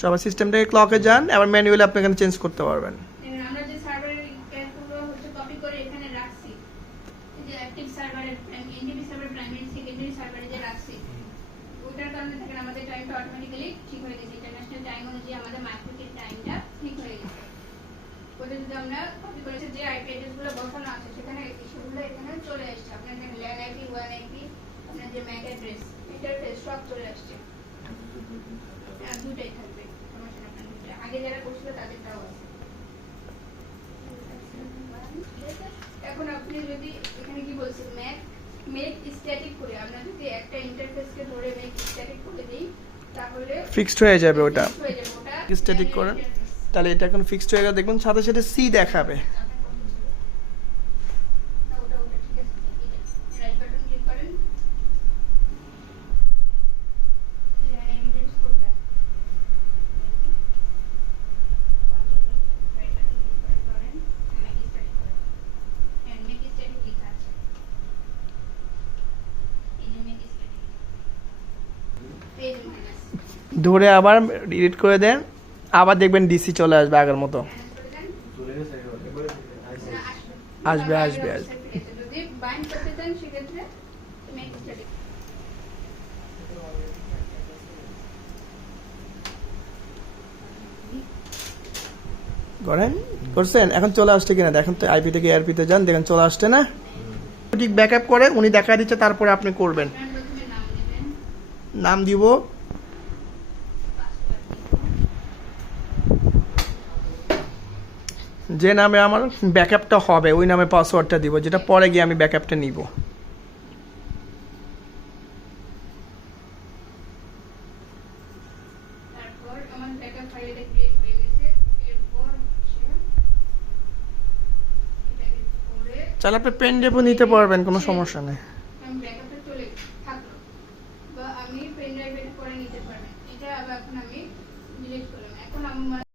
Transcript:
সবাই সিস্টেমটাকে ক্লকে যান, আবার ম্যানুয়ালি আপনি এখানে চেঞ্জ করতে পারবেন। আমরা যে যে যে হয়ে হয়ে যে বসানো আছে, সেখানে এখানে চলে আসছে। আপনার আইপি ওয়ান আপনার যে ম্যাক অ্যাড্রেস ইন্টারফেস সব চলে আসছে। আর দুটাই থাকবে সমস্যা নেই, আপনার দুটাই। আগে যারা করছিল তাদেরটাও আছে। এখন আপনি যদি এখানে কি বলছেন ম্যাক মেক স্ট্যাটিক করে আমরা যদি একটা ইন্টারফেসকে ধরে মেক স্ট্যাটিক করে দিই তাহলে ফিক্সড হয়ে যাবে ওটা। স্ট্যাটিক করেন। তাহলে এটা এখন ফিক্সড হয়ে গেলে। দেখুন সাথে সাথে সি দেখাবে আপনার কোন ছিল? না, ওটা ওটা ঠিক আছে এটা রাইট বাটন ক্লিক করেন এই যে interface কোনটা? right button click করে ধরেন, make static করেন। হ্যাঁ, make static লেখা আছে। এই যে make static। এই যে minus। ধরে আবার ডিলিট করে দেন আবার দেখবেন ডিসি চলে আসবে আগের মতো। আসবে, আসবে। আসবে। করেন? করছেন? এখন চলে আসছে কিনা? দেখেন তো আইপি থেকে এআরপিতে যান দেখেন চলে আসছে না? ঠিক ব্যাকআপ করে উনি দেখা দিচ্ছে তারপরে আপনি করবেন। নাম দিব যে নামে আমার ব্যাকআপটা হবে ওই নামে পাসওয়ার্ডটা দিব যেটা পরে গিয়ে আমি ব্যাকআপটা নিব। চাইলে আপনি পেন ড্রাইভও নিতে পারবেন কোনো সমস্যা নেই। আমি ব্যাকআপটা চলে থাকল। বা আমি পেন ড্রাইভে করে নিতে পারবেন এটা এখন আমি ডিলিট করলাম। এখন আমার